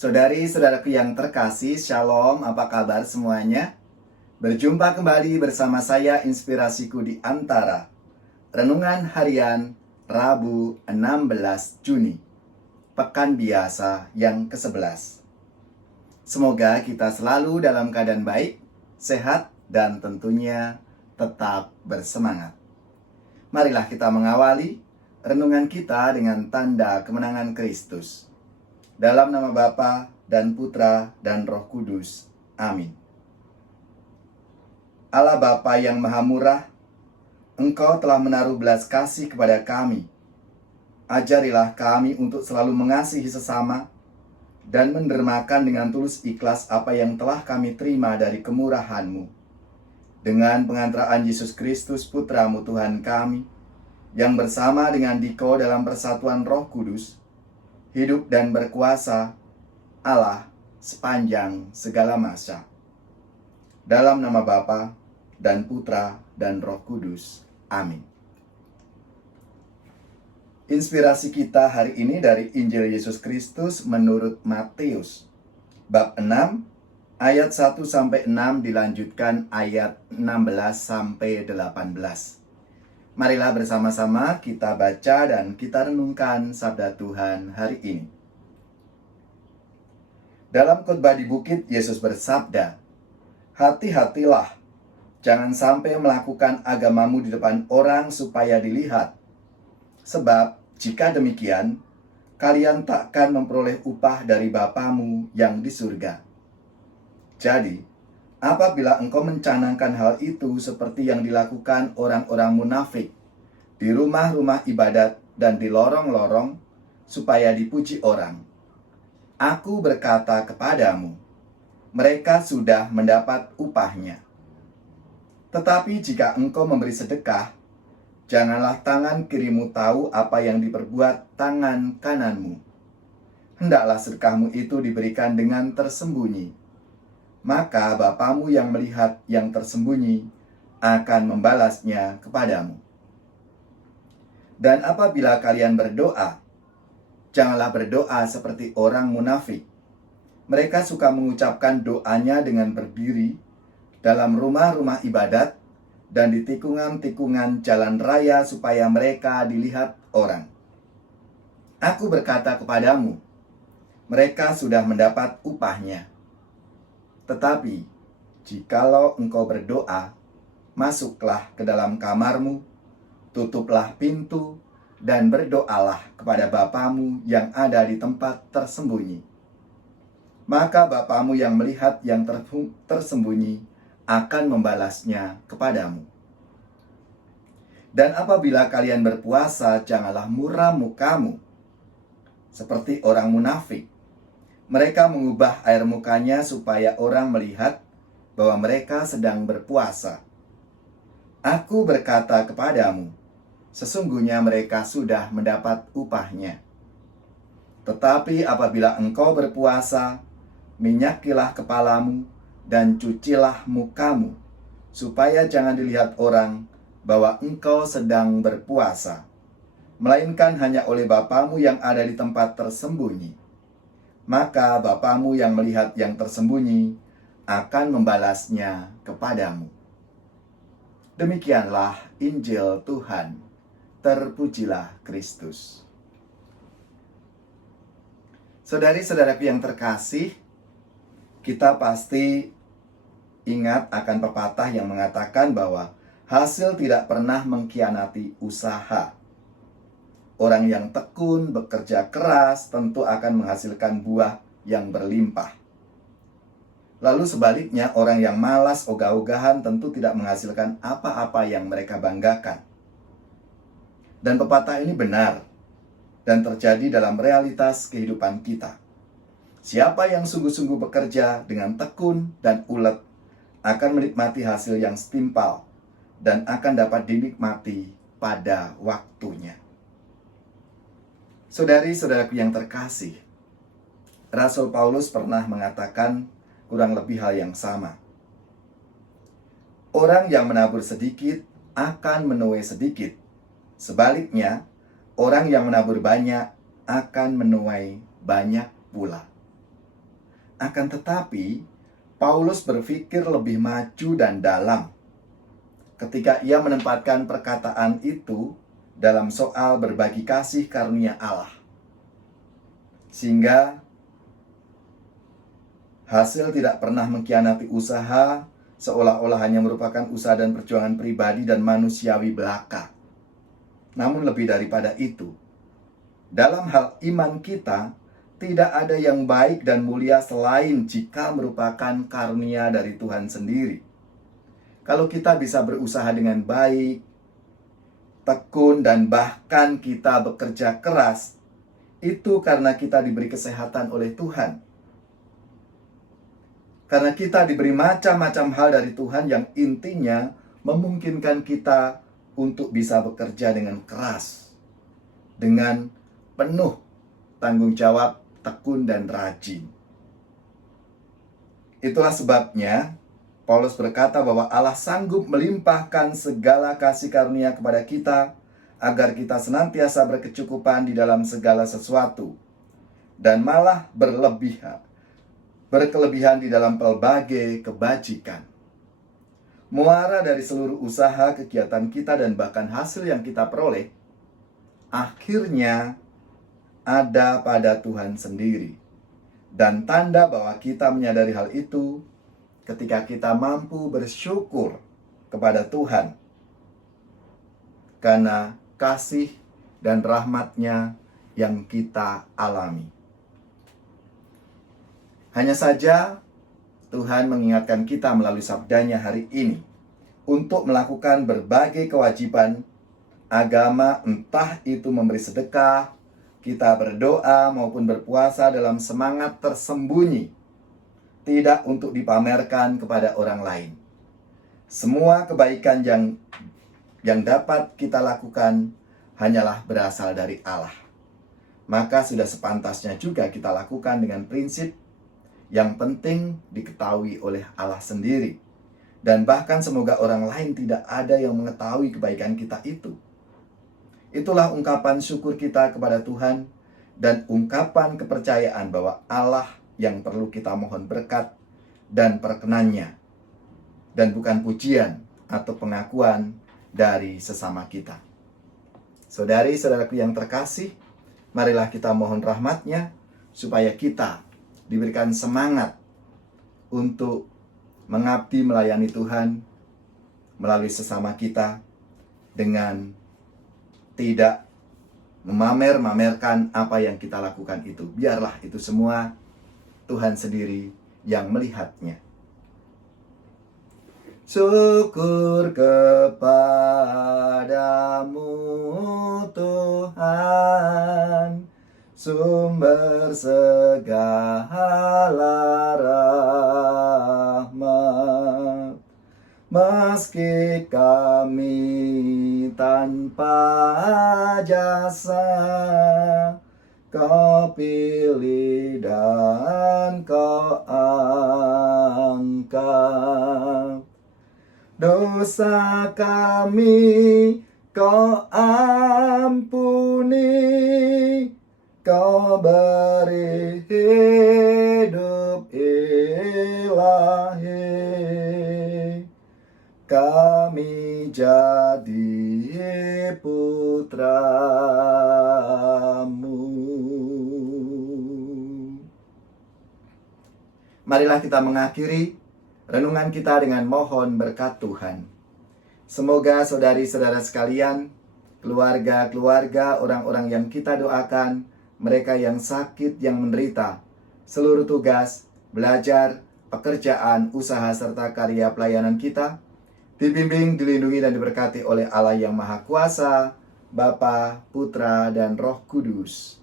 Saudari-saudaraku yang terkasih, Shalom, apa kabar semuanya? Berjumpa kembali bersama saya Inspirasiku di Antara. Renungan Harian Rabu 16 Juni, Pekan Biasa yang ke-11. Semoga kita selalu dalam keadaan baik, sehat, dan tentunya tetap bersemangat. Marilah kita mengawali renungan kita dengan tanda kemenangan Kristus. Dalam nama Bapa dan Putra dan Roh Kudus. Amin. Allah Bapa yang Maha Murah, Engkau telah menaruh belas kasih kepada kami. Ajarilah kami untuk selalu mengasihi sesama dan mendermakan dengan tulus ikhlas apa yang telah kami terima dari kemurahan-Mu. Dengan pengantaraan Yesus Kristus Putra-Mu Tuhan kami, yang bersama dengan Diko dalam persatuan Roh Kudus, hidup dan berkuasa Allah sepanjang segala masa. Dalam nama Bapa dan Putra dan Roh Kudus. Amin. Inspirasi kita hari ini dari Injil Yesus Kristus menurut Matius. Bab 6, ayat 1-6 dilanjutkan ayat 16-18. Marilah bersama-sama kita baca dan kita renungkan sabda Tuhan hari ini. Dalam khotbah di bukit, Yesus bersabda, "Hati-hatilah, jangan sampai melakukan agamamu di depan orang supaya dilihat. Sebab jika demikian, kalian takkan memperoleh upah dari Bapamu yang di surga. Jadi, apabila engkau mencanangkan hal itu seperti yang dilakukan orang-orang munafik di rumah-rumah ibadat dan di lorong-lorong supaya dipuji orang, Aku berkata kepadamu, mereka sudah mendapat upahnya. Tetapi jika engkau memberi sedekah, janganlah tangan kirimu tahu apa yang diperbuat tangan kananmu. Hendaklah sedekahmu itu diberikan dengan tersembunyi. Maka Bapamu yang melihat yang tersembunyi akan membalasnya kepadamu. Dan apabila kalian berdoa, janganlah berdoa seperti orang munafik. Mereka suka mengucapkan doanya dengan berdiri dalam rumah-rumah ibadat dan di tikungan-tikungan jalan raya supaya mereka dilihat orang. Aku berkata kepadamu, mereka sudah mendapat upahnya. Tetapi, jikalau engkau berdoa, masuklah ke dalam kamarmu, tutuplah pintu, dan berdoalah kepada Bapamu yang ada di tempat tersembunyi. Maka Bapamu yang melihat yang tersembunyi akan membalasnya kepadamu. Dan apabila kalian berpuasa, janganlah muram mukamu, seperti orang munafik. Mereka mengubah air mukanya supaya orang melihat bahwa mereka sedang berpuasa. Aku berkata kepadamu, sesungguhnya mereka sudah mendapat upahnya. Tetapi apabila engkau berpuasa, minyakilah kepalamu dan cucilah mukamu, supaya jangan dilihat orang bahwa engkau sedang berpuasa, melainkan hanya oleh Bapamu yang ada di tempat tersembunyi. Maka Bapamu yang melihat yang tersembunyi akan membalasnya kepadamu." Demikianlah Injil Tuhan. Terpujilah Kristus. Saudari-saudaraku yang terkasih, kita pasti ingat akan pepatah yang mengatakan bahwa hasil tidak pernah mengkhianati usaha. Orang yang tekun, bekerja keras, tentu akan menghasilkan buah yang berlimpah. Lalu sebaliknya, orang yang malas ogah-ogahan tentu tidak menghasilkan apa-apa yang mereka banggakan. Dan pepatah ini benar dan terjadi dalam realitas kehidupan kita. Siapa yang sungguh-sungguh bekerja dengan tekun dan ulet akan menikmati hasil yang setimpal dan akan dapat dinikmati pada waktunya. Saudari-saudaraku yang terkasih, Rasul Paulus pernah mengatakan kurang lebih hal yang sama. Orang yang menabur sedikit akan menuai sedikit. Sebaliknya, orang yang menabur banyak akan menuai banyak pula. Akan tetapi, Paulus berpikir lebih maju dan dalam ketika ia menempatkan perkataan itu dalam soal berbagi kasih karunia Allah. Sehingga hasil tidak pernah mengkhianati usaha, seolah-olah hanya merupakan usaha dan perjuangan pribadi dan manusiawi belaka. Namun lebih daripada itu, dalam hal iman kita, tidak ada yang baik dan mulia selain jika merupakan karunia dari Tuhan sendiri. Kalau kita bisa berusaha dengan baik, tekun, dan bahkan kita bekerja keras, itu karena kita diberi kesehatan oleh Tuhan. Karena kita diberi macam-macam hal dari Tuhan yang intinya memungkinkan kita untuk bisa bekerja dengan keras, dengan penuh tanggung jawab, tekun, dan rajin. Itulah sebabnya Paulus berkata bahwa Allah sanggup melimpahkan segala kasih karunia kepada kita agar kita senantiasa berkecukupan di dalam segala sesuatu dan malah berkelebihan di dalam pelbagai kebajikan. Muara dari seluruh usaha, kegiatan kita, dan bahkan hasil yang kita peroleh akhirnya ada pada Tuhan sendiri. Dan tanda bahwa kita menyadari hal itu ketika kita mampu bersyukur kepada Tuhan karena kasih dan rahmat-Nya yang kita alami. Hanya saja Tuhan mengingatkan kita melalui sabdanya hari ini untuk melakukan berbagai kewajiban agama, entah itu memberi sedekah, kita berdoa maupun berpuasa dalam semangat tersembunyi, tidak untuk dipamerkan kepada orang lain. Semua kebaikan yang dapat kita lakukan hanyalah berasal dari Allah. Maka sudah sepantasnya juga kita lakukan dengan prinsip yang penting diketahui oleh Allah sendiri. Dan bahkan semoga orang lain tidak ada yang mengetahui kebaikan kita itu. Itulah ungkapan syukur kita kepada Tuhan dan ungkapan kepercayaan bahwa Allah yang perlu kita mohon berkat dan perkenannya, dan bukan pujian atau pengakuan dari sesama kita. Saudari-saudaraku yang terkasih, marilah kita mohon rahmat-Nya supaya kita diberikan semangat untuk mengabdi melayani Tuhan melalui sesama kita dengan tidak memamerkan apa yang kita lakukan itu. Biarlah itu semua Tuhan sendiri yang melihatnya. Syukur kepadamu Tuhan, sumber segala rahmat. Meski kami tanpa jasa, Kau pilih dan Kau angkat. Dosa kami Kau ampuni, Kau beri hidup ilahi. Kami jadi putra-Mu. Marilah kita mengakhiri renungan kita dengan mohon berkat Tuhan. Semoga saudari-saudara sekalian, keluarga-keluarga, orang-orang yang kita doakan, mereka yang sakit, yang menderita, seluruh tugas, belajar, pekerjaan, usaha, serta karya pelayanan kita, dibimbing, dilindungi, dan diberkati oleh Allah yang Maha Kuasa, Bapa, Putra, dan Roh Kudus.